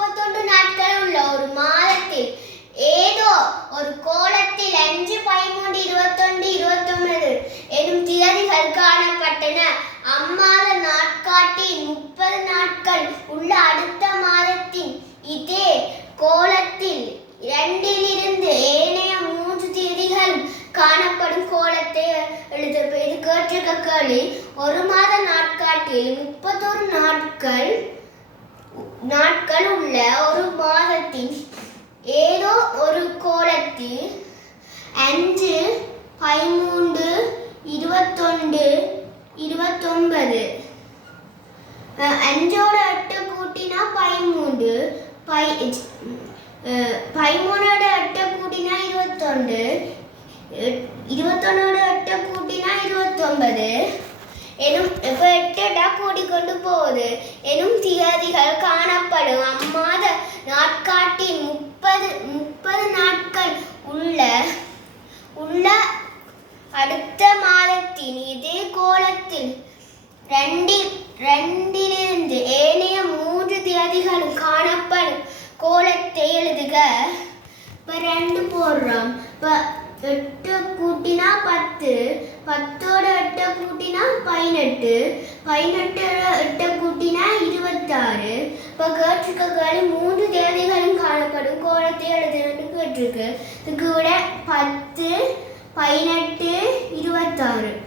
31 நாட்கள் உள்ள ஒரு மாதத்தில் ஏதோ ஒரு கோலத்தில் 5, 13, 21, 29 எனும் திகதிகள் காணப்பட்டன. அம்மாத நாட்காட்டில் 30 நாட்கள் உள்ள அடுத்த மாதத்தின் இதே கோலத்தில் 2 ஏனைய 3 தேதிகளும் காணப்படும் கோலத்தை எழுத. இது கேட்டிருக்க கேள்வி. ஒரு மாத நாட்காட்டில் 31 நாட்கள் உள்ள ஒரு மாதத்தின் ஏதோ ஒரு கோலத்தில் 5, 13, 21, 29 5ஓட 8 கூட்டினா 13, 13ஓட 8 கூட்டினா 21, 21ஓட 8 கூட்டினா 29 எனும் 8 கூடிக்கொண்டு போகுது எனும் திகதிகள் காணப்படும். அம்மாத நாட்காட்டில் 30 நாட்கள் உள்ள அடுத்த மாதத்தின் இதே கோலத்தில் 2 ஏனைய 3 திகதிகளும் காணப்படும் கோலத்தை எழுதுக. இப்போ 2 போடுறோம். இப்போ 8 கூட்டினா 10, 10ஓட 8 கூட்டினா 18, 18ஓட 8 கூட்டினா 26. இப்போ கேட்டிருக்க கேள்வி 3 தேதிகளும் காணப்படும் கோலத்தை எழுதுன்னு கேட்டிருக்கு. இதுக்கு விட 10, 18, 26.